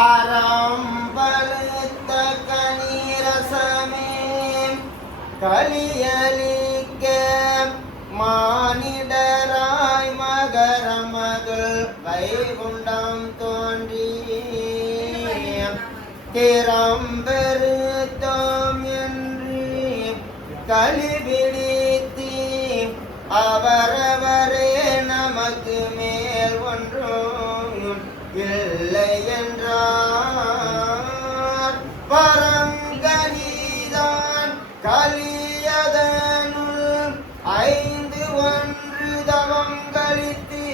ஆரம்பழுத்த கனிரசமே கலியலிக்க மானிடராய் மகர மகள் வைகுண்டம் தோன்றி திறம்பெருத்தோம் என்று கலிபிடித்து அவரவரே நமக்கு மேல் ஒன்றும் இல்லை என்றார். பரங்கனிதான் கலியதனுள் 5 ஒன்று தவம் கழித்து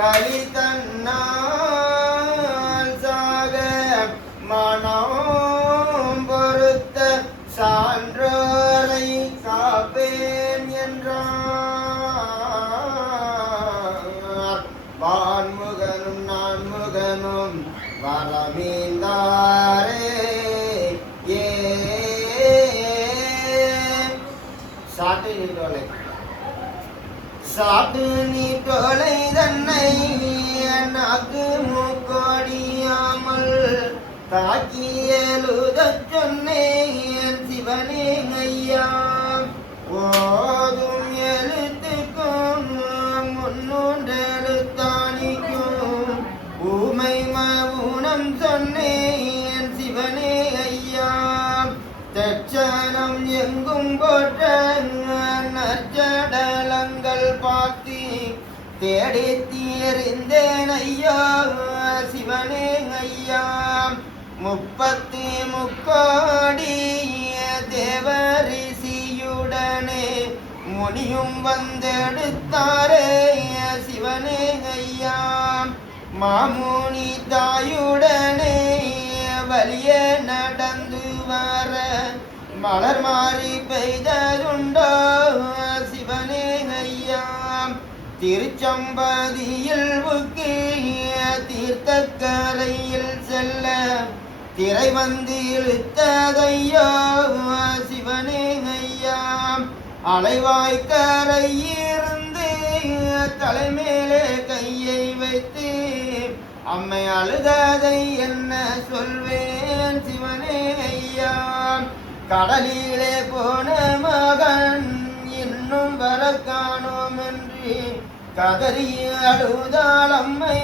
கலி தன்னால் சாக மனம் பொறுத்த சான்றோரை காப்பேன் என்றார். வான்முகனும் நான்முகனும் வரமீந்தாரே ஏ சாட்டு நீட்டோலை சாட்டு நீட்டோலை தன்னை நாக்கு மூக்கோடியாமல் தாக்கி எழுதச் சொன்னேன் சிவனே ஐயா. ஓதும் எழுத்துக்கும் முன்னூன்றெழுத்தானிக்கும் ஊமை மவுனம் சொன்னேன் சிவனே ஐயா. தட்சணம் எங்கும் போற்ற நச்சடலங்கள் பார்த்து தேடி தீர்ந்தேன் ஐயா சிவனே ஐயா. 30 முக்கோடி தேவரிசியுடனே முனியும் வந்தெடுத்தாரே சிவனே ஐயா. மாமுனி தாயுடனே வலிய நடந்து வர மலர் மாறி பெய்ததுண்டோ சிவனே ஐயா. திருச்சம்பதியில் புக்கிய தீர்த்தக்கரையில் செல்ல திரை வந்து இழுத்ததையோ சிவனே ஐயா. அலைவாய்க்கரையிருந்து தலைமேலே கையை வைத்து அம்மை அழுததை என்ன சொல்வேன் சிவனே ஐயா. கடலிலே போன மகன் இன்னும் வர காணோம் என்று கதறி அழுதாள் அம்மை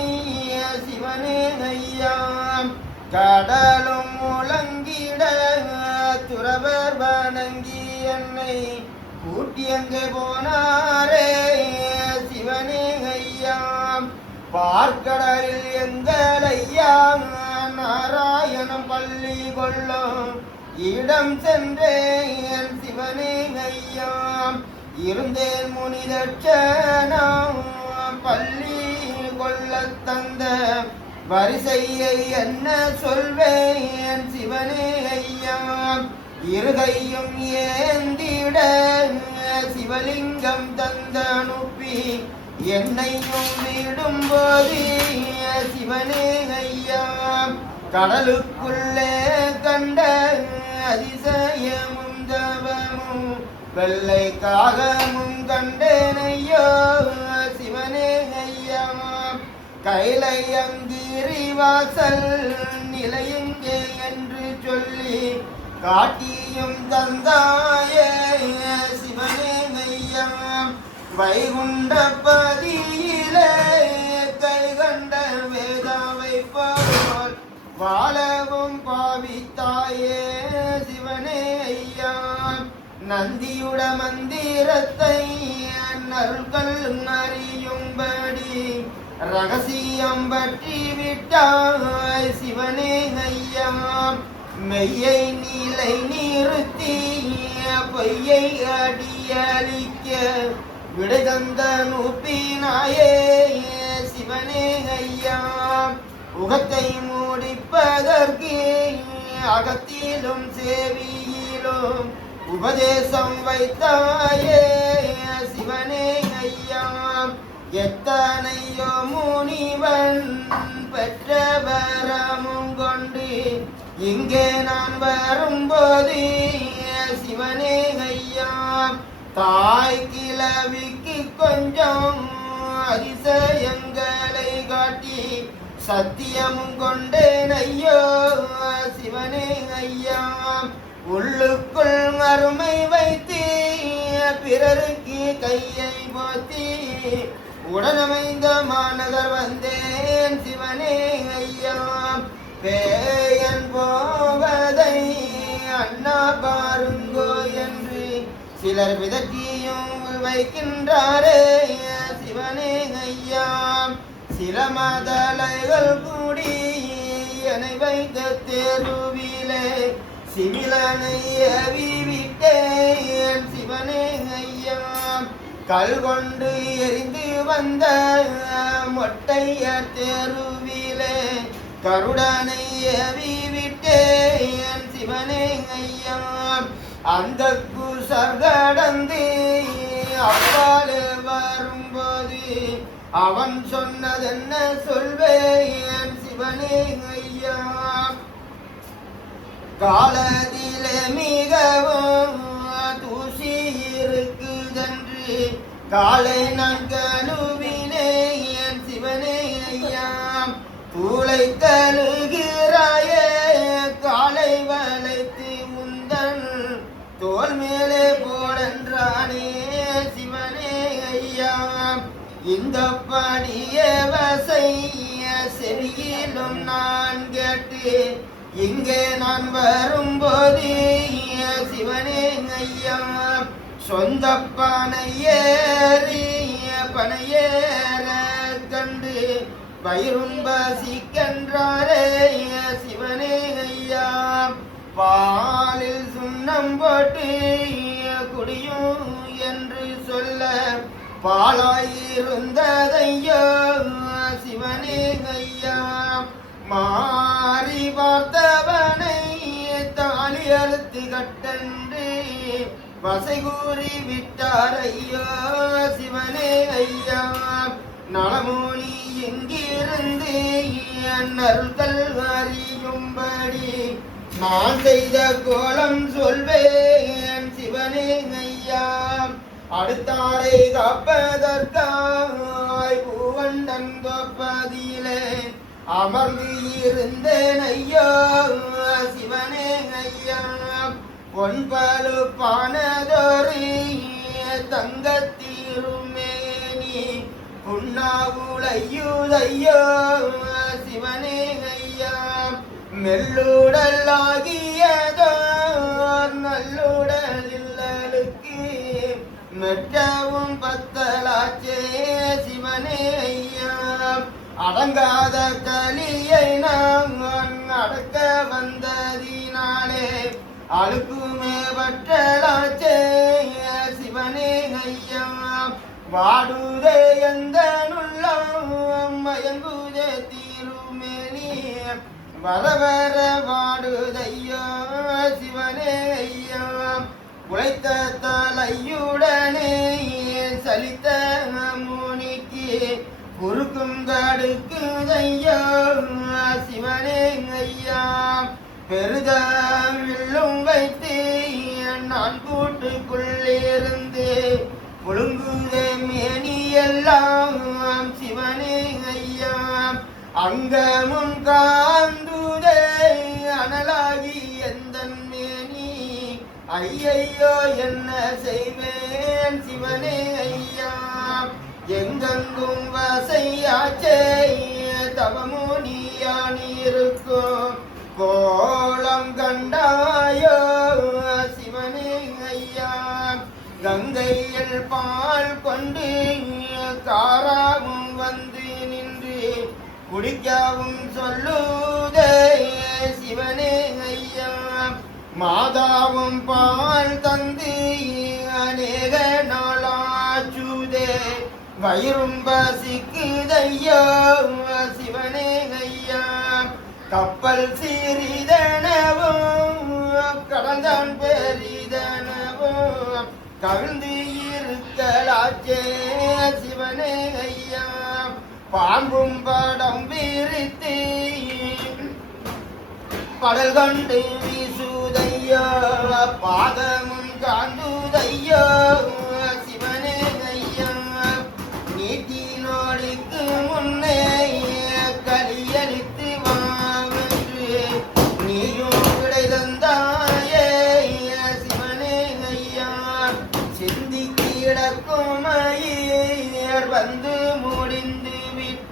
சிவனே ஐயா. கடலும் முழங்கிட துறவர் வணங்கி என்னை கூட்டி அங்கே போனாரே சிவனே ஐயா. பார்க்கடலில் எங்கள் ஐயா நாராயணம் பள்ளி கொள்ளும் இடம் சென்றேன் சிவனே ஐயா. இருந்தேன் முனிதட்சணம் பள்ளி கொள்ள தந்த வரிசையை என்ன சொல்வேன் சிவனே ஐயா. இருகையும் ஏந்திட சிவலிங்கம் தந்த அனுப்பி என்னையும் விடும்போது சிவனே ஐயா. கடலுக்குள்ளே கண்ட அதிசயமும் தவமும் வெள்ளை காகமும் கண்டேன் ஐயோ சிவனே ஐயா. கைலை அங்கிரி வாசல் நிலையுங்கே என்று சொல்லி காட்டியும் தந்தாயே சிவனே ஐயா. வைகுண்டபதியிலே கை கண்ட வேதாவை போல் வாழவும் பாவித்தாயே சிவனே ஐயா. நந்தியுட மந்திரத்தை நல்கள் அறியும்படி ரகசியம் பற்றி விட்டாய் சிவனே ஐயா. மெய்யை நீலை நிறுத்தி பொய்யை அடியளிக்க விடை தந்த நூப்பினாயே சிவனே ஐயா. உகத்தை மூடிப்பதற்கு அகத்திலும் சேவியிலும் உபதேசம் வைத்தாயே சிவனே ஐயா. எத்தனையோ முனிவன் பெற்ற வரமும் கொண்டு இங்கே நான் வரும்போது சிவனே ஐயா. தாய் கிழவிக்கு கொஞ்சம் அதிசயங்களை காட்டி சத்தியமும் கொண்டேன் ஐயோ சிவனே ஐயா. உள்ளுக்குள் அருமை வைத்து பிறருக்கு கையை போத்தி உடனமைந்த மாநகர் வந்தேன் சிவனே ஐயா. பேயன் போவதை அண்ணா பாருங்கோ என்று சிலர் விதக்கியும் வைக்கின்றாரே சிவனே ஐயா. சில மதலைகள் கூடி என்னை வைத்த தெருவிலே சிவிலனை விட்டேன் சிவனே ஐயா. கல் கொண்டு எரிந்து வந்த மொட்டைய தெருவிலே கருடனை விட்டேன் சிவனே ஐயா. அந்த குசர் கடந்து அவ்வாறு வரும்போது அவன் சொன்னதென்ன சொல்வேன் சிவனே ஐயா. காலத்திலே மிகவும் தூசி இருக்குதென்று காலை நான் கழுவினேன் சிவனே ஐயா. தூளை தழுகிறாயே காலை வளைத்து முந்தன் தோல் மேலே போடன்றானே சிவனே ஐயா. இந்த படிய வசைய செவியிலும் நான் கேட்டு இங்கே நான் வரும்போது சிவனே ஐயா. சொந்த பனையேறிய பனையேற கண்டு வயிறும் பசிக்கின்றாரே சிவனே ஐயா. பாலில் சுண்ணம் போட்டு குடியும் என்று சொல்ல பாலாயிருந்ததையோ சிவனே ஐயா. மாறி பார்த்தவனை தாலி அழுத்து கட்டன்று வசை கூறி விட்டார் ஐயோ சிவனே ஐயா. நலமோனி எங்கிருந்து அருள்கள் அறியும்படி நான் செய்த கோலம் சொல்வேன் சிவனே ஐயா. அடுத்தாரை காப்பதற்காய் பூவண்டன் கோப்பதிலே அமர்ந்து இருந்தேன் ஐயோ சிவனே ஐயா. பொன்பலு பானதொரு தங்கத்தீருமேனி புண்ணாவுளையுதையோ சிவனே ஐயா. மெல்லுடலாகியதோ நல்லுடல் இல்லலுக்கு மெட்டவும் பத்தலாச்சே சிவனே ஐயா. அடங்காத கலியை நான் அடக்க வந்ததினாலே அழுக்குமே வற்றலாச்சே சிவனே ஐயா. வாடுதே எந்த நுள்ளம் மயங்குதே தீருமேனி வர வர வாடுதையோ சிவனே ஐயா. உழைத்த தலையுடனே சலித்த முனிக்கு குறுக்கும் கடுக்குதையோ சிவனே ஐயா. பெருதாவில்லும் வைத்து நான் கூட்டுக்குள்ளிருந்து புழுங்குதே மேனி எல்லாம் சிவனே ஐயா. அங்கமும் காந்துதே அனலாகி எந்த மேனி ஐயையோ என்ன செய்வேன் சிவனே ஐயா. எங்கெங்கும் வசையாச்சே தவமுனியானிருக்கும் கோலம் கண்டாயோ சிவனே ஐயா. கங்கையில் பால் கொண்டு காராவும் வந்து நின்று குடிக்கவும் சொல்லுதே சிவனே ஐயா. மாதாவும் பால் தந்து அநேக நாளாச்சுதே வயிறும் பசிக்குதையோ சிவனே ஐயா. கப்பல் சிறிதனவும் கடந்தான் பெரிதனவும் கவிழ்ந்து இருக்கலாச்சே சிவனே ஐயா. பாம்பும் படம் விரித்து படல் கண்டு வீசுதையோ பாதமும் காந்துதையோ சிவனே ஐயா. நீட்டினோடிக்கு முன்னே கலிய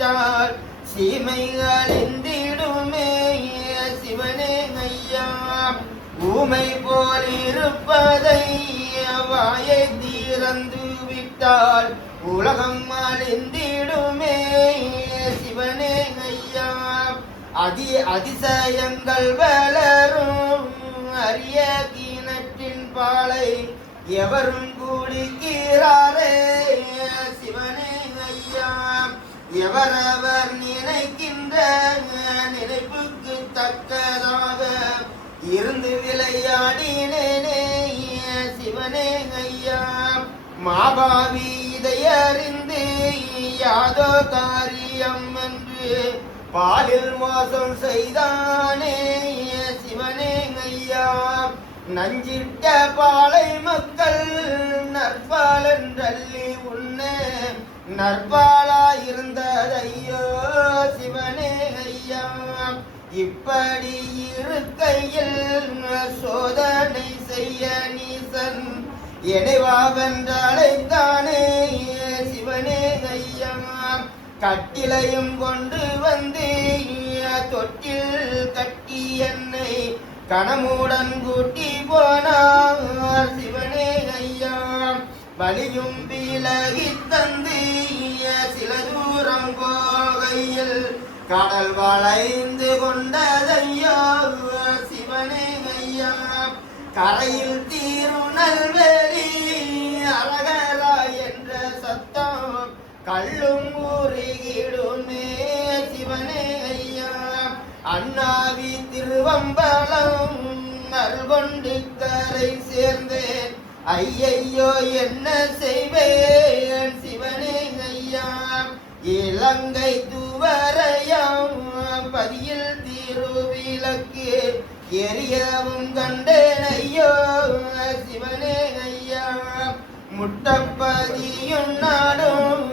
விட்டால் சீமைகள் இந்திடுமே சிவனே ஐயா. ஊமை போல் இருப்பதை வாயை திறந்து விட்டால் உலகம் அழிந்திடுமே சிவனே ஐயா. அதிசயங்கள் வளரும் அரிய கிணற்றின் பாலை எவரும் குடிக்கிறாரே சிவனே ஐயா. எவரவர் நினைக்கின்ற நினைப்புக்கு தக்கதாக இருந்து விளையாடினேனே சிவனே ஐயா. மாபாவி இதை அறிந்து யாதோ காரியம் என்று பாலில் மோசம் செய்தானே சிவனே ஐயா. நஞ்சிட்ட பாலை மக்கள் நற்பாலன்றல்லி உண்ண நற்பாலாயிருந்ததையோ சிவனே ஐயா. இப்படி இருக்கையில் சோதனை செய்ய நீசன் எனைவாவென்றழைத்தானே சிவனே ஐயா. கட்டிலையும் கொண்டு வந்து தொட்டில் கட்டி என்னை கணமுடன் கூட்டி போனார் சிவனே ஐயா. வலியும் விலகி தந்து சில தூரம் போகையில் கடல் வளைந்து கொண்டதையா சிவனே ஐயா. கரையில் தீருநல்வேலி அழகரா என்ற சத்தம் கள்ளும் ஊறிடுமே சிவனே ஐயா. அண்ணாவி திருவம்பலம் அருள்கொண்டு கரை சேர்ந்தேன் ஐயையோ என்ன செய்வேன் சிவனே ஐயா. இலங்கை துவரையாம் பதியில் திருவிளக்கு எரியவும் கண்டேன் ஐயோ சிவனே ஐயா. முட்டப்பதியும் நாடும்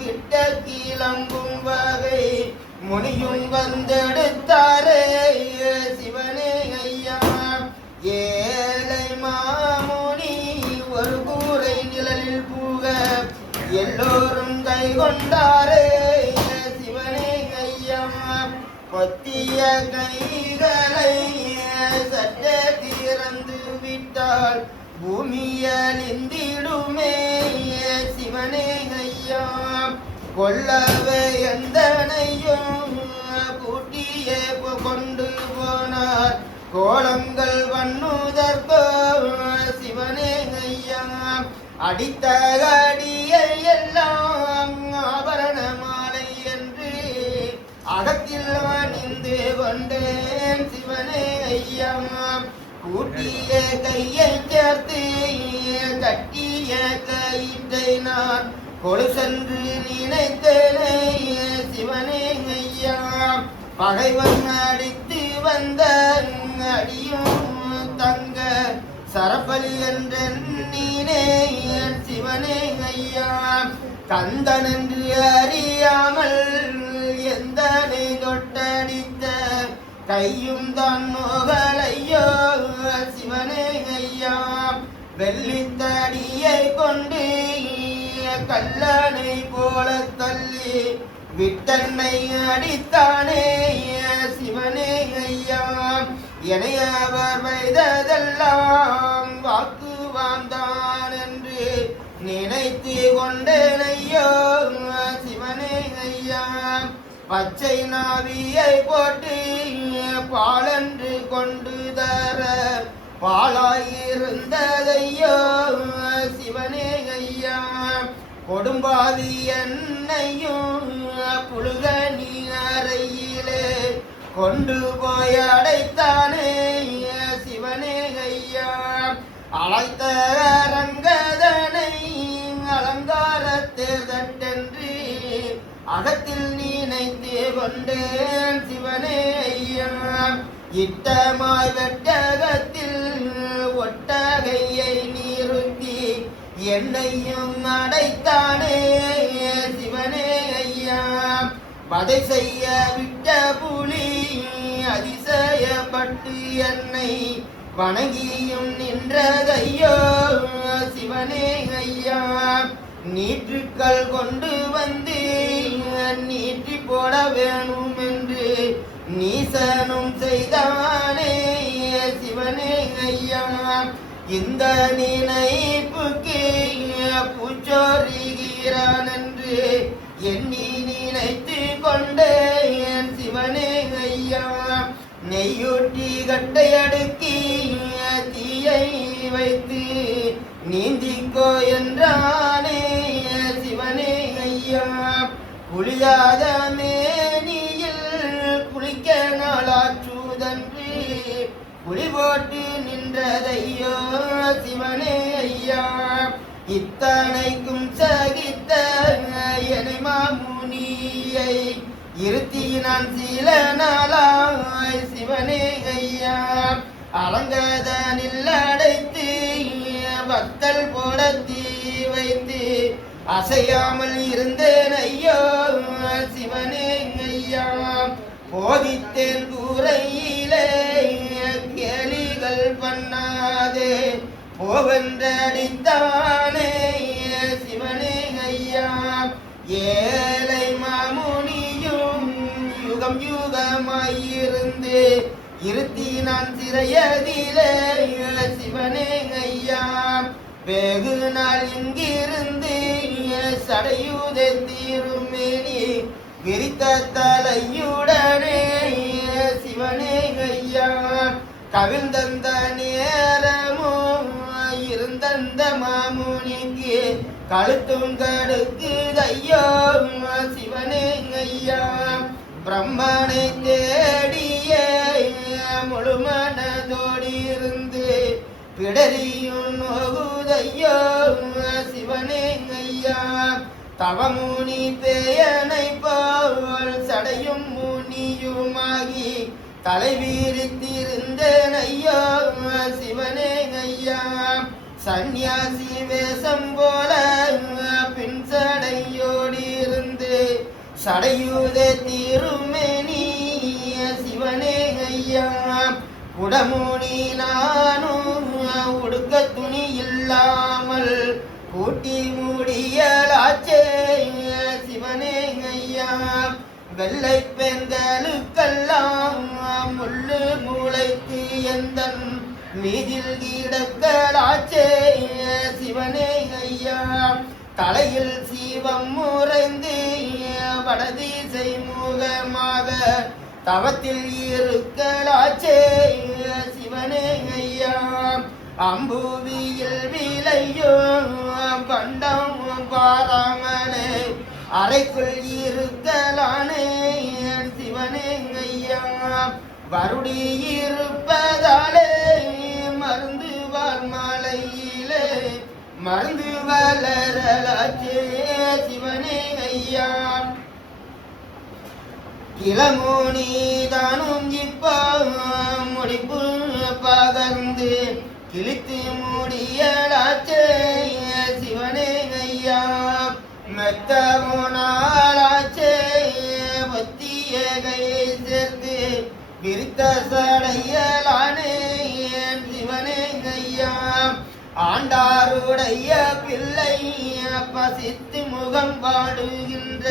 கிட்ட கிளம்பும் வகை முனியும் வந்தெடுத்தாரே சிவனே ஐயா. ஏழை மாமுனி ஒரு கூரை நிழலில் பூக எல்லோரும் கை கொண்டாரே சிவனே ஐயா. கொத்திய கைகளை சற்றே திறந்து விட்டால் பூமியலிந்திடுமே சிவனே ஐயா. கொல்லவே எந்தனையும் கூட்டியே கொண்டு போனார் கோலங்கள் வண்ணுதற்கோ சிவனே ஐயா. அடித்த அடியை எல்லாம் ஆபரண மாலை என்று அகத்தில் அணிந்து கொண்டேன் சிவனே ஐயா. கூட்டிய கையை சேர்த்து கட்டிய கயிற்றை நான் கொடு சென்று நினைத்தேனே சிவனே ஐயா. பகைவன் அடித்து வந்த அடியும் தங்க சரபலி என்ற நீனே சிவனே ஐயா. கந்தன் என்று அறியாமல் எந்தனை தொட்டடித்த கையும் தான் மோகலையோ சிவனே ஐயா. வெள்ளித்தடியை கொண்டு கல்லனை போல தள்ளி விட்டன்னை அடித்தானே சிவனே ஐயா. இணையவர் வைததெல்லாம் வாக்கு வாழ்ந்தான் என்று நினைத்து கொண்டேனையோ சிவனே ஐயா. பச்சை நாவியை போட்டு பாலன்று கொண்டு தர பாலாயிருந்ததையோ சிவனே ஐயா. கொடும்பாவி என்னையும் புழுக நீ அறையிலே கொண்டு போய் அடைத்தானே சிவனே ஐயா. அழைத்த ரங்கதனை அலங்காரத்தே தட்டென்று அகத்தில் நினைத்து கொண்டேன் சிவனே ஐயா. இட்டமாய் வெட்டகத்தில் ஒட்டகையை நிறுத்தி என்னையும் அடைத்தானே சிவனே ஐயா. வதை செய்ய விட்ட புலி அதிசயப்பட்டு என்னை வணங்கியும் நின்றதையோ சிவனே ஐயா. நீற்றுக்கள் கொண்டு வந்து நீற்றி போட வேணும் என்று நீசனும் செய்தானே சிவனே ஐயா. இந்த நினைப்புக்கு பூச்சோறுகிறான் என்று எண்ணி நினைத்து கொண்டேன் சிவனே ஐயா. நெய்யூட்டி கட்டை அடுக்கி தீயை வைத்து நீந்திக்கோ என்றானே சிவனே ஐயா. குளியாத மேனியில் குளிக்க நாளாச்சுதன்று குளி போட்டு நின்றதையோ சிவனே ஐயா. இத்தனைக்கும் சகித்த எனை மாமுனியை இருத்தி நான் சில நாளாய் சிவனே ஐயா. அலங்கதனில் அடைத்து வத்தல் போட தீ வைத்து அசையாமல் இருந்தேன் ஐயோ சிவனே ஐயா. போதித்தேன் கூரையிலே கேலிகள் பண்ணாதே போவென்றடித்தானே சிவனே ஐயா. ஏழை மாமுனியும் யுகம் யுகமாயிருந்து இருத்தி நான் சிறையதிலே சிவனே ஐயா. வெகு நாள் இங்கிருந்து சடையுதை தீருமேனி விரித்த தலையுடனே சிவனே ஐயா. கவிழ்ந்த நேரமும் இருந்த மாமுனிக்கு கழுத்தும் கடுக்குதையோ சிவனே ஐயா. பிரம்மனை தேடிய முழு மனதோடி இருந்து பிடரியும் நோகுதையோ சிவனே ஐயா. தவமுனி பேயனை போல் சடையும் முனியுமாகி தலைவீரித்திருந்தேன் ஐயோ சிவனே ஐயா. சந்நியாசி வேஷம் போல பின் சடையோடி இருந்து சடையுதே தீருமேனி சிவனே ஐயா. குடமுனி நானும் உடுக்க துணி இல்லாமல் கூட்டி மூடியலாச்சே சிவனே ஐயா. வெள்ளை பெண்களுக்கெல்லாம் முள்ளு மூளைக்கு எந்தன் மீதில் கிடக்கலாச்சே சிவனே ஐயா. தலையில் சீவம் முறைந்து வடதிசை முகமாக தவத்தில் இருக்கலாச்சே சிவனே ஐயா. அம்புவியில் விளையோ பண்டம் பாராமலே அறைக்குள் இருக்கலானே சிவனே ஐயா. வருடி இருப்பதாலே மருந்து வாழ்மலையிலே மருந்து வளரலாச்சே சிவனே ஐயா. கிளமோனி தானும் இப்போ முடிப்பு பகர்ந்து கிழித்து மூடியலாச்சே சிவனே ஐயா. மெத்த போனாலாச்சே பத்திய கையை சேர்த்து விரித்த சடையலானே சிவனே ஐயா. ஆண்டாருடைய பிள்ளை பசித்து முகம் பாடுகின்ற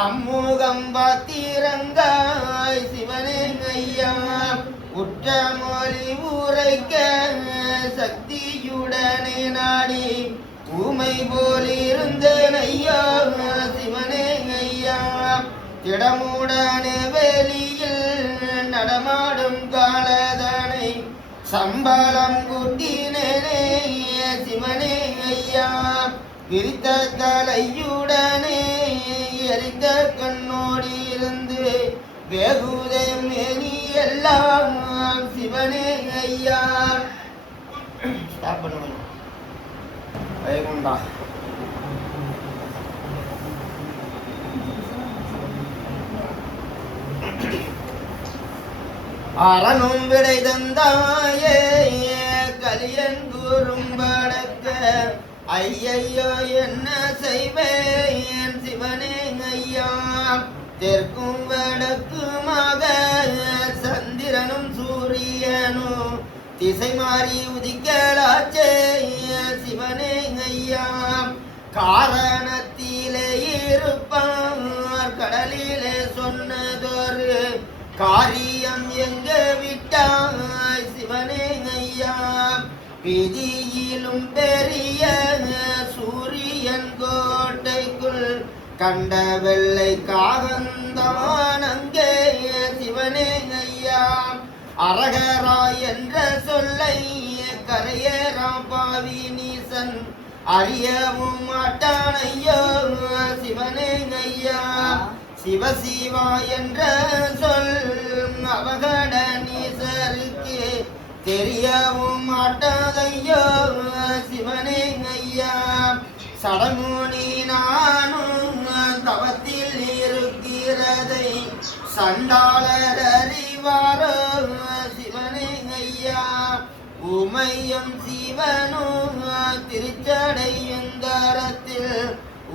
அம்முகம் பாத்திரங்காய் சிவனே ஐயா. உற்ற மொழி உரைக்க சக்தியுடனே நாடி ஊமை போலிருந்தேன் ஐயா சிவனே ஐயா. திடமுடனே வெளியில் நடமாடும் காலதனை சம்பளம் கூட்டினேனே சிவனே ஐயா. விரித்த தலையுடனே எரித்த கண்ணோடி இருந்து வெகுதயம் மேனி எல்லாம் சிவனே ஐயா. ஸ்டாப் பண்ணுங்க. வைகுண்டா அரணும் விடை தந்தாயே கலியன் குறும்படக்க ஐயையோ என்ன செய்வேன் சிவனே ஐயா. தெற்கும் வடக்குமாக சந்திரனும் சூரியனும் திசை மாறி உதிக்கலாச்சே சிவனே ஐயா. காரணத்திலே இருப்பார் கடலிலே சொன்னதொரு காரியம் எங்க விட்டாய் சிவனே ஐயா. விதியிலும் பெரிய சூரியன் கோட்டைக்குள் கண்ட வெள்ளை காகந்தான் அங்கே சிவனே ஐயா. அரகரா என்ற சொல்லை கரையேறா பாவி நீசன் அறியவும் மாட்டான் ஐயோ சிவனே ஐயா. சிவசிவா என்ற சொல் அவகட நீசருக்கு தெரியவும் மாட்டாதையோ சிவனே ஐயா. சடமுனி நானும் தவத்தில் இருக்கிறதை சண்டாளர் அறிவாரோ சிவனே ஐயா. உமையும் சிவனும் திருச்சடையுங்கரத்தில்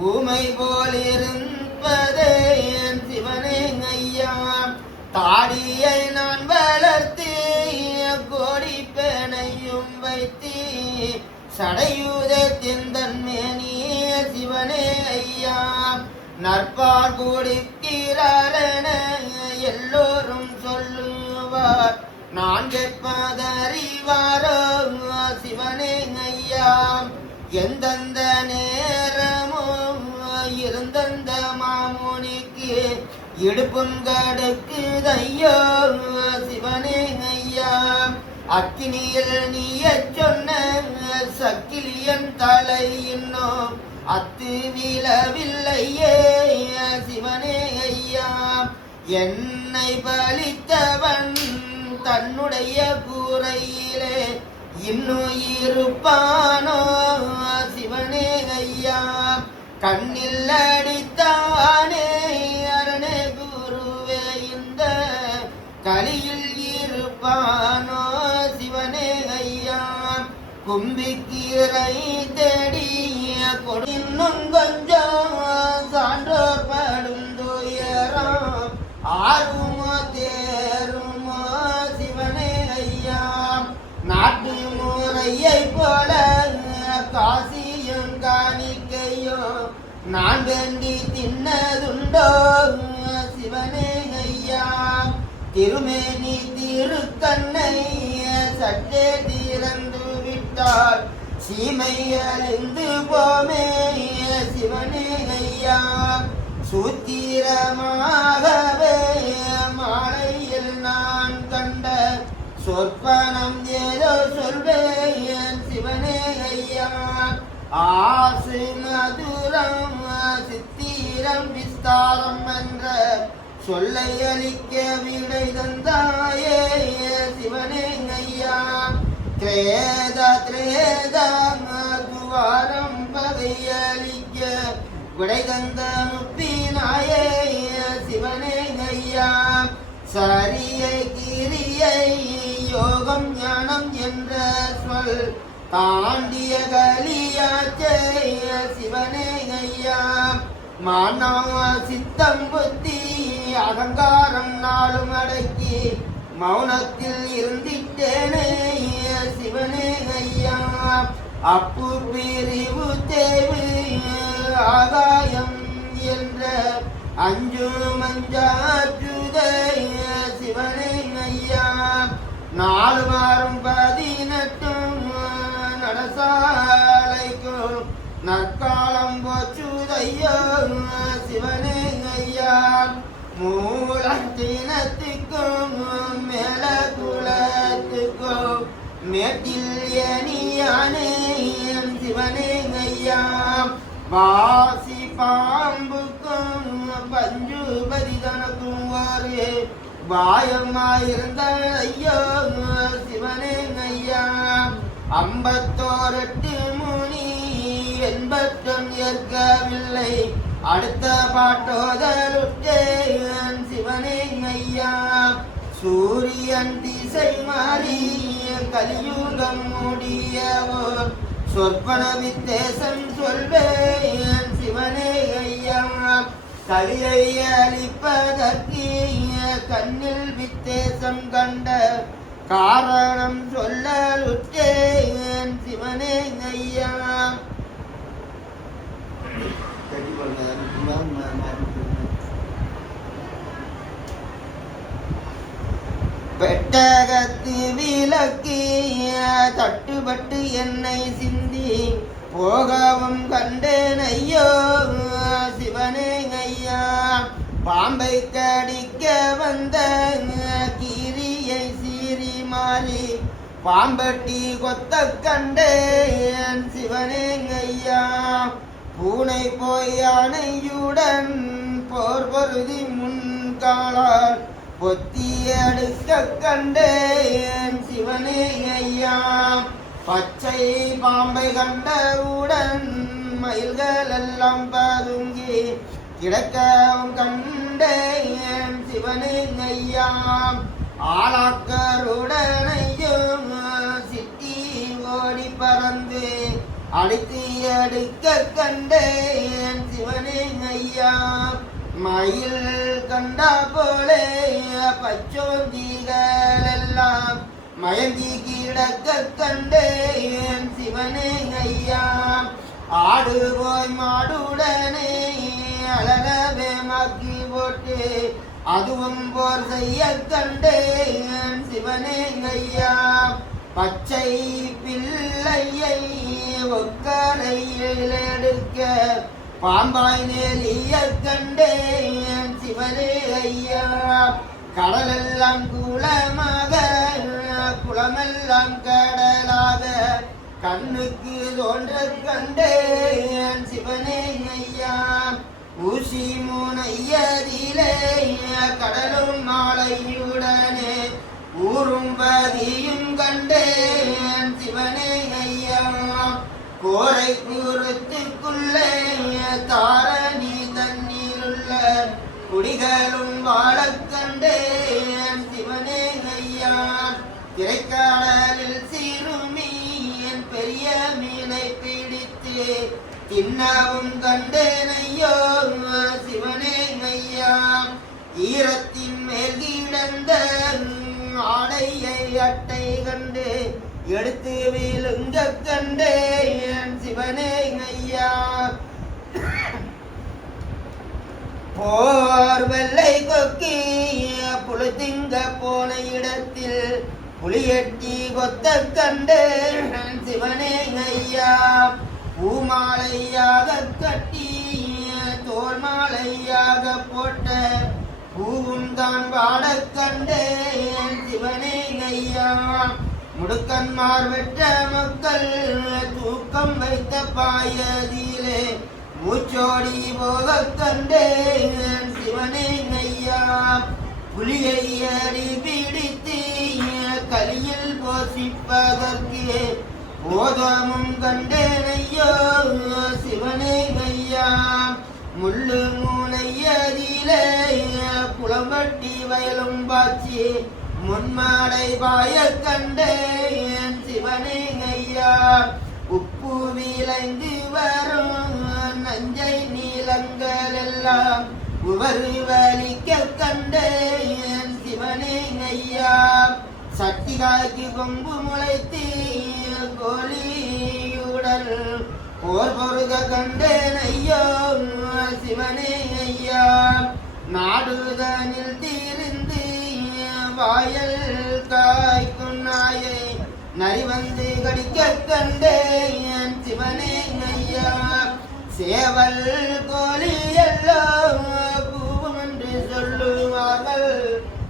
ஊமை போலிருப்பதே சிவனே ஐயா. தாடியை நான் வளர்த்தி கோடி பேனையும் வைத்தி சடையுதத்தின் தன்மேனியே சிவனே ஐயா. நற்பார் கொடுக்கிறாரென எல்லோரும் சொல்லுவார் நான் கேட்பதறிவாரோ சிவனே ஐயா. எந்தெந்த நேரமோ இருந்தந்த மாமுனிக்கு இடுப்புங்கடுக்குதையோ சிவனே ஐயா. அக்கினியில் நீய சொன்ன சக்கிலியன் தலை இன்னும் அத்து விழவில்லையே சிவனே ஐயா. என்னை பலித்தவன் தன்னுடைய கூரையிலே இன்னும் இருப்பானோ சிவனே ஐயா. கண்ணில் அடித்தானே அரணே குருவே இந்த கலியில் இருப்பானோ சிவனே ஐயா. கும்பிக்கீரை தேடிய கொடி இன்னும் கொஞ்சம் சான்றோர் படும் துயரம் ஆறுமோ தேருமோ சிவனே ஐயா. நாட்டு முறையை போல காசியும் காணிக்கையும் நான் வேண்டி தின்னதுண்டோ சிவனே ஐயா. திருமேனி திருக்கண்ணை சற்றே திறந்து விட்டால் சீமை அழிந்து போமே சிவனே ஐயா. சூத்திரமாகவே மாலையில் நான் கண்ட சொற்பனம் ஏதோ சொல்வேன் சிவனே ஐயா. ஆசு மதுரம் சித்திரம் விஸ்தாரம் என்ற சொல்லை அளிக்க விடை தந்தாயே சிவனே ஐயா. திரேதா துவாரம் பகையளிக்க விடை தந்த முப்பினாயே சிவனே ஐயா. சரியை கிரியை யோகம் ஞானம் என்ற சொல் தாண்டிய கலியாச்சே சிவனே ஐயா. மானா சித்தம் புத்தி அகங்காரம் நாளும் அடக்கி மௌனத்தில் இருந்திட்டேனே சிவனே ஐயா. அப்பு பிரிவு தேவு ஆகாயம் என்ற அஞ்சு மஞ்சாச்சுதை சிவனே ஐயா. 4 வாரம் 18 நடசாலைக்கும் நற்காலம் போச்சுதையோ சிவனே ஐயா. மூலத்தினத்துக்கும் மேல குலத்துக்கும் மேட்டில் ஏனியானே சிவனே ஐயா. வாசி பாம்புக்கும் பஞ்சுபதி தனக்கும் ஒரு வாயமாயிருந்த ஐயோ சிவனே ஐயா. 54 முனி 80 ஏற்கவில்லை அடுத்த பாட்டோதலுட்டேன் சிவனே ஐயா. சூரியன் திசை மாறி கலியுகம் முடியவோர் சொற்பன வித்தேசம் சொல்வேன் சிவனே ஐயா. கலியை அளிப்பதற்கு கண்ணில் வித்தேசம் கண்ட காரணம் சொல்லலுற்றேன் சிவனே ஐயா. பெட்டகத்து விளக்கிய தட்டுப்பட்டு என்னை சிந்தி போகவும் கண்டேன் ஐயோ சிவனே ஐயா. பாம்பை கடிக்க வந்த கீரியை சீறி மாறி பாம்பட்டி கொத்த கண்டேன் சிவனே ஐயா. பூனை போய் யானையுடன் போர் பொருதி முன்காலால் பொத்தி எடுக்க கண்டேன் சிவனே ஐயா. பச்சை பாம்பை கண்டவுடன் மயில்கள் எல்லாம் பதுங்கி கிடக்கவும் கண்டேன் சிவனே ஐயா. ஆளாக்கருடனையும் சிட்டி ஓடி பறந்து அடித்து எடுக்க கண்டேன் சிவனே ஐயா. மயில் கண்டா போலே பச்சோந்திகள் எல்லாம் மயங்கி கிடக்க கண்டேன் சிவனே ஐயா. ஆடு போய் மாடுடனே அலரவே மாக்கி போட்டு அதுவும் போர் செய்ய கண்டேன் சிவனே ஐயா. பச்சை பிள்ளையை ஒக்கரையில் எடுக்க பாம்பாய் நெலிய கண்டேன் சிவனே ஐயா. கடலெல்லாம் குளமாக குளமெல்லாம் கடலாக கண்ணுக்கு தோன்ற கண்டேன் சிவனே ஐயா. ஊசி முனையதிலே கடலும் மாலையுடனே ஊரும் பதியும் கண்டேன் சிவனே ஐயா. கோரை கூரத்துக்குள்ளே தாரணி தண்ணீருள்ள குடிகளும் வாழ கண்டேன் சிவனே ஐயா. திரைக்கடலில் சிறுமீன் பெரிய மீனை பிடித்து தின்னவும் கண்டேன் ஐயோ சிவனே ஐயா. ஈரத்தின் மேல் கிடந்த ஆடையை அட்டை கண்டு எடுத்து விழுங்க கண்டேன் சிவனே ஐயா. போர் வெள்ளை கொக்கி புழுதிங்க போன இடத்தில் புலியட்டி கொத்த கண்டேன் சிவனே ஐயா. பூமாலையாக கட்டி தோல் மாலையாக போட்ட பூவும் தான் வாட கண்டேன் சிவனே ஐயா. முடுக்கன்மார் வெற்ற மக்கள் தூக்கம் வைத்த பாயதிலே மூச்சோடி போக கண்டேன் சிவனே ஐயா. புலியை அடி பிடித்து கலியில் போஷிப்பதற்கு போதமும் கண்டேன் ஐயோ சிவனே ஐயா. முள்ளு மூனையதிலே புலம்பட்டி வயலும் பாய்ச்சி முன்மாடை பாய கண்டேன் சிவனே ஐயா. உப்பு விளைந்து வரும் நஞ்சை நீளங்கள் எல்லாம் உவரு வலிக்க கண்டேன் சிவனே ஐயா. சட்டிகாய்க்கு கொம்பு முளைத்து கோழியுடல் போர் பொருக கண்டேன் ஐயோ சிவனே ஐயா. நாடுதனில் தீர்ந்து வாயல் காய்க்கும் நாயை நரி வந்து கடிக்க கண்டேன் சிவனே ஐயா. சேவல் கோழி எல்லாம் கூவும் என்று சொல்லுவார்கள்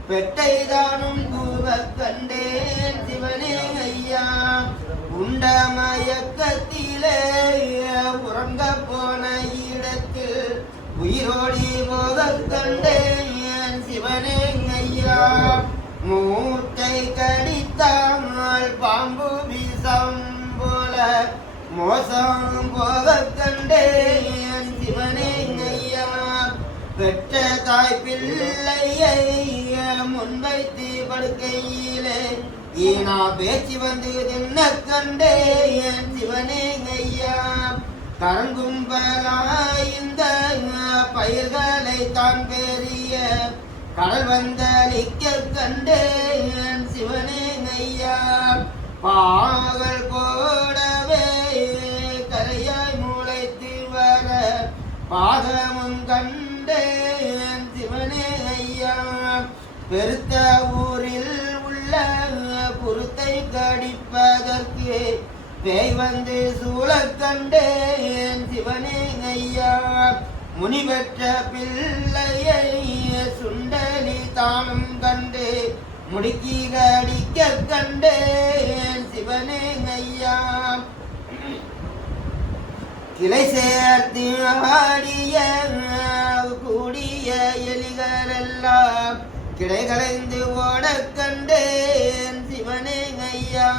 பெட்டை தானும் கூவ கண்டேன் சிவனே ஐயா. உண்ட மயக்கத்திலே உறங்க போன இடத்தில் உயிரோடி போக கண்டேன் சிவனே ஐயா. மூட்டை கடித்தால் பாம்பு விஷம் போல மோசம் போக கண்டேன் சிவனே ஐயா. பெற்ற தாய் பிள்ளையை முன்வைத்து படுக்கையிலே ஈனா பேச்சு வந்து தின்ன கண்டேன் சிவனே ஐயா. கரங்கும்பலாய்ந்த பயிர்களை தான் பெரிய கடல் வந்தளிக்க கண்டேன் சிவனே ஐயா. பாகல் போடவே கரையாய் முளைத்து வர பாதமும் கண்டேன் சிவனே ஐயா. பெருத்த ஊரில் உள்ள குருத்தை கடிப்பதற்கு பேய் வந்து சூழக் கண்டேன் சிவனே ஐயா. முனிபெற்ற பிள்ளையை சுண்டலி தானும் கண்டு முடுக்கி கடிக்க கண்டேன் சிவனே ஐயா. கிளை சேர்த்து ஆடிய கூடிய எலிகளெல்லாம் கிடை கலைந்து ஓட கண்டேன் சிவனே ஐயா.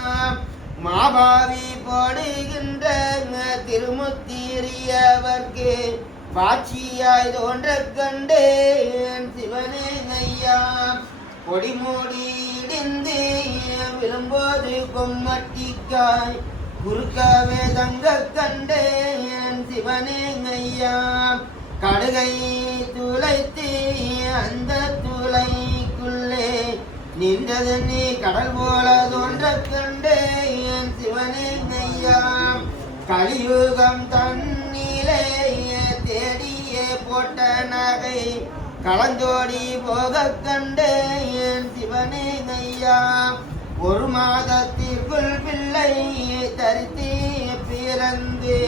மாபாவி போடுகின்ற திருமுத்தீரியவர்க்கு பாட்சியாய் தோன்ற கண்டேன் சிவனே ஐயா. பொடிமூடி இடிந்து விழும்போது கொம்மட்டிக்காய் குறுக்கவே தங்க கண்டேன் சிவனே ஐயா. கடுகை துளைத்து அந்த துளைக்குள்ளே நின்றது நீ கடல் போல தோன்ற கண்டேன் சிவனே ஐயா. கலியுகம் தண்ணீரே தேடியே போட்ட நகை களஞ்சோடி போக கண்டேன் சிவனே ஐயா. ஒரு மாதத்திற்குள் பிள்ளை தரித்து பிறந்து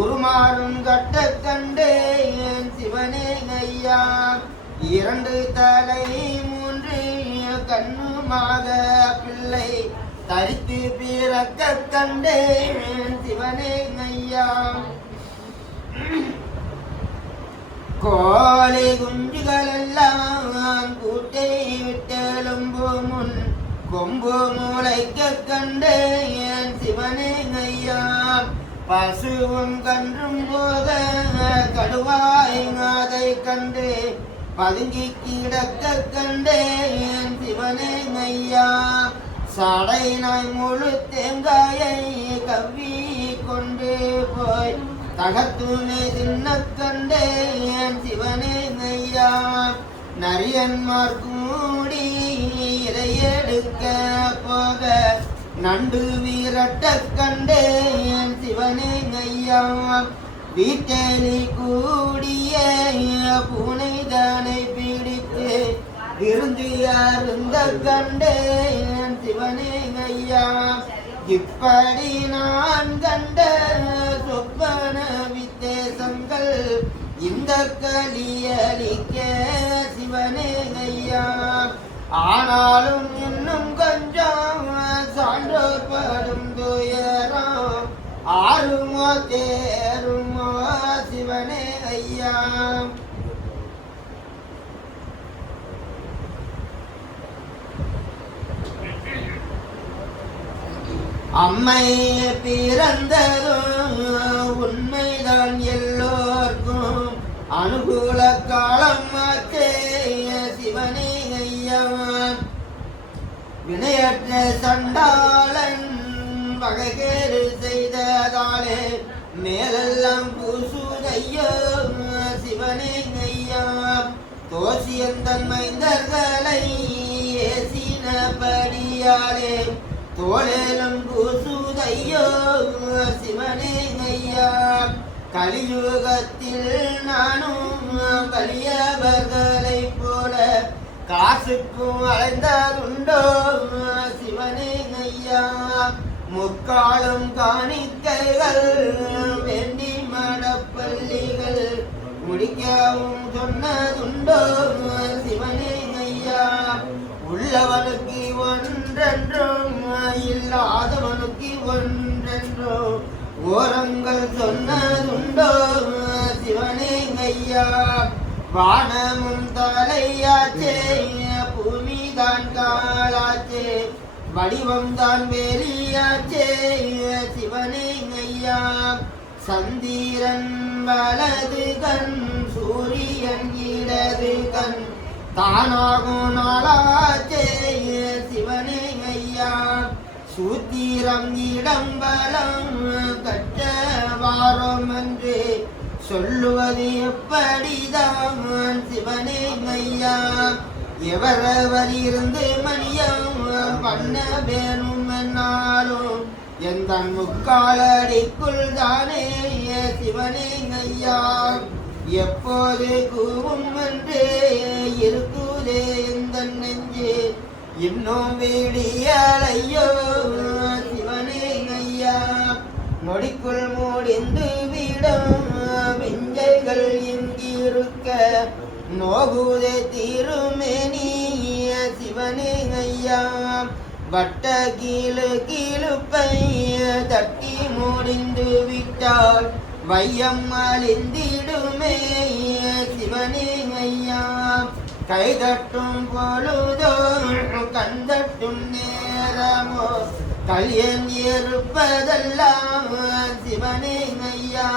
உருமாறும் கட்ட கண்டேன் சிவனே ஐயா. 2 தலை 3 கண்ணுமாக பிள்ளை தரித்து பிறக்க கண்டேன் சிவனே ஐயா. கோழி குஞ்சுகளெல்லாம் கூட்டை விட்டெலும்பு முன் கொம்பு முளைக்க கண்டேன் சிவனே ஐயா. பசுவும் கன்றும் போக கடுவாய் அதை கண்டு பதுங்கி கிடக்க கண்டேன் சிவனே ஐயா. சடை நாய் முழு தேங்காயை கவ்வி கொண்டு போய் தகத்துணை தின்ன கண்டேன் சிவனே ஐயா. நரியன்மார் கூடி இறையெடுக்க போக நண்டு வீரட்ட கண்டேன் சிவனே ஐயா. வீட்டேலி கூடிய பூனை தானை பிடித்து விருந்து அருந்த கண்டேன் சிவனே ஐயா. இப்படி நான் கண்ட சொப்பன வித்தேசங்கள் இந்த கலியலிக்க சிவனே ஐயா. ஆனாலும் இன்னும் கொஞ்சம் சான்றோர் படும் துயரம் ஆறுமோ தேருமோ சிவனே ஐயா. அம்மை பிறந்ததும் உண்மைதான் எல்லோர்க்கும் அனுகூல காலம் சிவனே ஐயா. வினையற்ற சண்டாளன் வகைகேடு செய்ததாலே மேலெல்லாம் பூசுதையோ சிவனே ஐயா. தோசியந்தன் மைந்தர்களை ஏசினபடியாலே தோளேலும் பூசுதையோ சிவனே ஐயா. கலியுகத்தில் நானும் கலியவர்களை போல காசுக்கும் அலைந்ததுண்டோ சிவனே ஐயா. முக்காலும் காணிக்கைகள் வேண்டி மடப்பள்ளிகள் முடிக்கவும் சொன்னதுண்டோ சிவனே ஐயா. உள்ளவனுக்கு ஒன்றென்றும் இல்லாதவனுக்கு ஒன்றென்றும் ஓரங்கள் சொன்னதுண்டோ சிவனே ஐயா. வானமும் தலையாச்சே பூமிதான் காலாச்சே வடிவம் தான் வேலியாச்சே சிவனே ஐயா. சந்திரன் வலது கண் சூரியன் இடது கண் தானாகும் நாளாச்சே சிவனே ஐயா. சூத்திரம் இடம்பலம் கற்ற வாரம் என்று சொல்லுவது எப்படிதான் சிவனே ஐயா. எவரவர் இருந்து மணியம் பண்ண வேணும் என்னாலும் எந்த முக்காலடிக்குள் தானே சிவனே ஐயா. எப்போது கூவும் என்று இருக்குதே எந்த நெஞ்சு இன்னும் வீடியலையோ சிவனே ஐயா நொடிக்குள் மூடிந்து விடும் விஞ்சைகள் இங்கிருக்க நோகுதே தீருமேனி சிவனே ஐயா வட்ட கீழுப்பை தட்டி முடிந்து விட்டால் வையம் அழிந்திடுமே சிவனே ஐயா கைதட்டும் பொழுதோ கந்தட்டும் நேரமோ கல்யன் இருப்பதெல்லாம் சிவனே ஐயா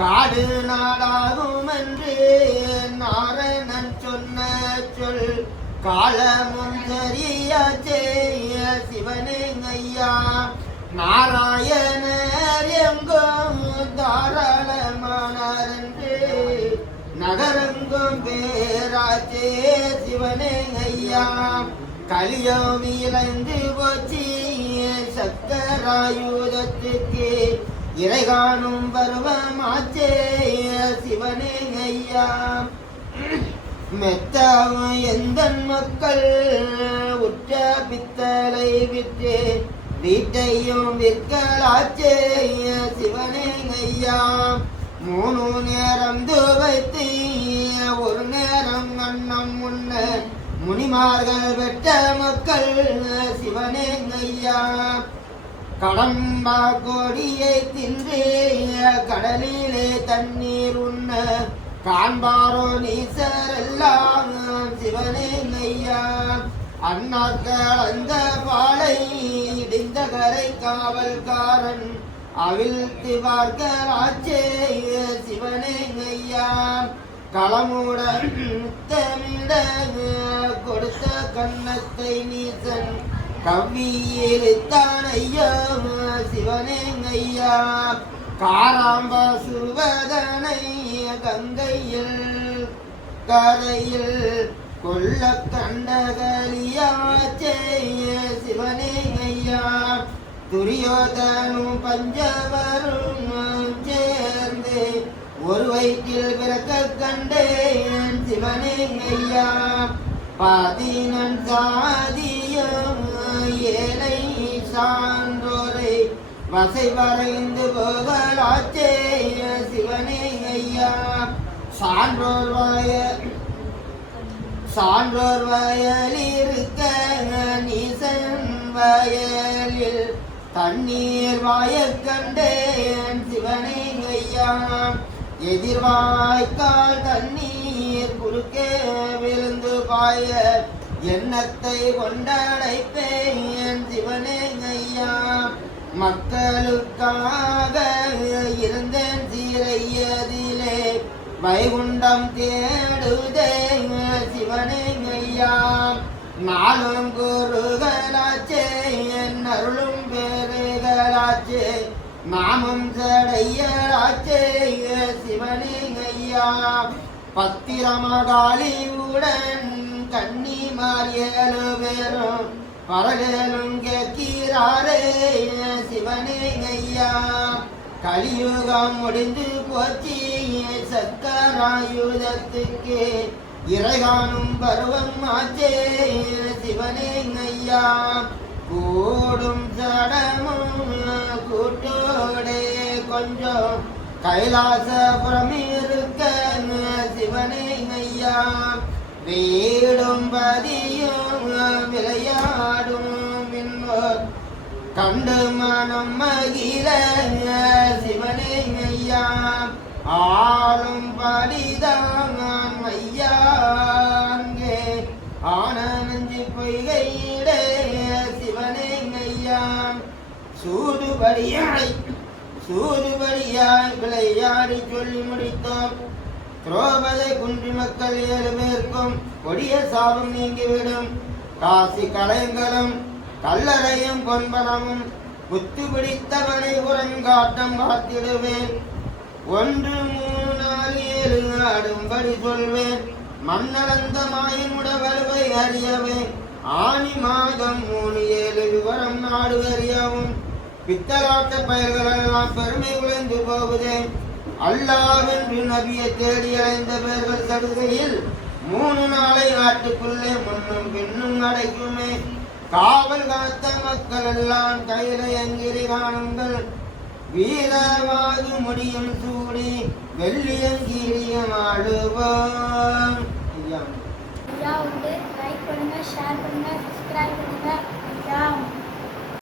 காடு நாடாகும் என்று நாரணன் சொன்ன சொல் காலமும் சரியாச்சே சிவனே ஐயா நாராயணர் எங்கும் தாராளமானார் என்று நகரங்கும் பேராச்சே சிவனே ஐயா கலியம் இழைந்து போச்சு சக்கராயுதத்துக்கு இறை காணும் பருவமாச்சே சிவனே ஐயா மெத்தவும் எந்த மக்கள் உற்ற பித்தளை விற்று வீட்டையும் விற்கலாச்சே சிவனே ஐயா 3 நேரம் துவைத்து ஒரு நேரம் அன்னம் உண்ண முனிமார்கள் பெற்ற மக்கள் சிவனே ஐயா கடம்பா கொடியை தின்று கடலிலே தண்ணீர் உண்ண காண்பாரோ நீசரெல்லாம் சிவனே ஐயா அண்ணாக்கள் அந்த பாலை இடிந்த கரை காவல்காரன் அவிழ்த்து பார்க்கலாச்சே சிவனே ஐயா களமுடன் முத்தமிட கொடுத்த கண்ணத்தை நீசன் கவ்வியில்தான் ஐயா சிவனே ஐயா காராம்ப சுவதனை கங்கையில் கரையில் கொல்ல கண்டகலியாச்சே சிவனே ஐயா துரியோதனும் பஞ்சவரும் சேர்ந்து ஒரு வயிற்றில் பிறக்க கண்டேன் சிவனே ஐயா 14 சாதியும் ஏழை சான்றோரை வசை வரைந்து போகலாச்சே சிவனே ஐயா சான்றோர் வயலிருக்க நீசன் வயலில் தண்ணீர் வாய கண்டேன் சிவனே ஐயா எதிர்வாய்க்கால் தண்ணீர் குறுக்கே விழுந்து பாய எண்ணத்தை கொண்டடைப்பேன் சிவனே ஐயா மக்களுக்காக இருந்தேன் சீரையதிலே வைகுண்டம் தேடுதே சிவனே ஐயா நாளும் குருகளாச்சே என் அருளும் பேருகளாச்சே நாமும் சடையலாச்சே சிவனே ஐயா பத்திரமகாளியுடன் கன்னிமார் 7 பேரும் பரகலும் கேட்கிறாரே சிவனே ஐயா கலியுகம் முடிந்து போச்சு சக்கராயுதத்துக்கு இறை காணும் பருவம் ஆச்சே சிவனே ஐயா கூடும் சடமும் கூட்டோடே கொஞ்சம் கைலாசபுரம் இருக்க சிவனே ஐயா வீடும் பதியும் விளையாடும் மின்னோர் கண்டு மனம் மகிழ சிவனே ஐயா ஆளும் படிதான் ஐயாங்கே ஆனந்தி பொய்கையிடே சிவனே ஐயா சூதுபடியாய் விளையாடி சொல்லி முடித்தோம் திரௌபதி குன்றி மக்கள் 7 பேருக்கும் கொடிய சாபம் நீங்கிவிடும் காசி கலைங்களும் கல்லறையும் பொன்பனமும் புத்து பிடித்தவனை உறங்காட்டம் காத்திடுவேன் 1 3 4 7 ஆடும்படி சொல்வேன் மன்னலந்த மாயமுட வலுவை அறியவே ஆனி மாதம் 3 7 விவரம் நாடு அறியவும் பித்தலாட்ட பயிர்களெல்லாம் பெருமை உழைந்து போகுதே அல்லாவென்று நபியை தேடி அலைந்த பேர்கள் சடுகையில் 3 நாளை நாட்டுக்குள்ளே முன்னும் பின்னும் அடைக்குமே. காவல் காத்த மக்கள் எல்லாம் கையில எங்கிரி காணுங்கள். வீரவாது முடியும் சூடி வெள்ளியங்கீரியம் ஆளுவோம். லைக் பண்ணுங்க, ஷேர் பண்ணுங்க, சப்ஸ்கிரைப் பண்ணுங்க.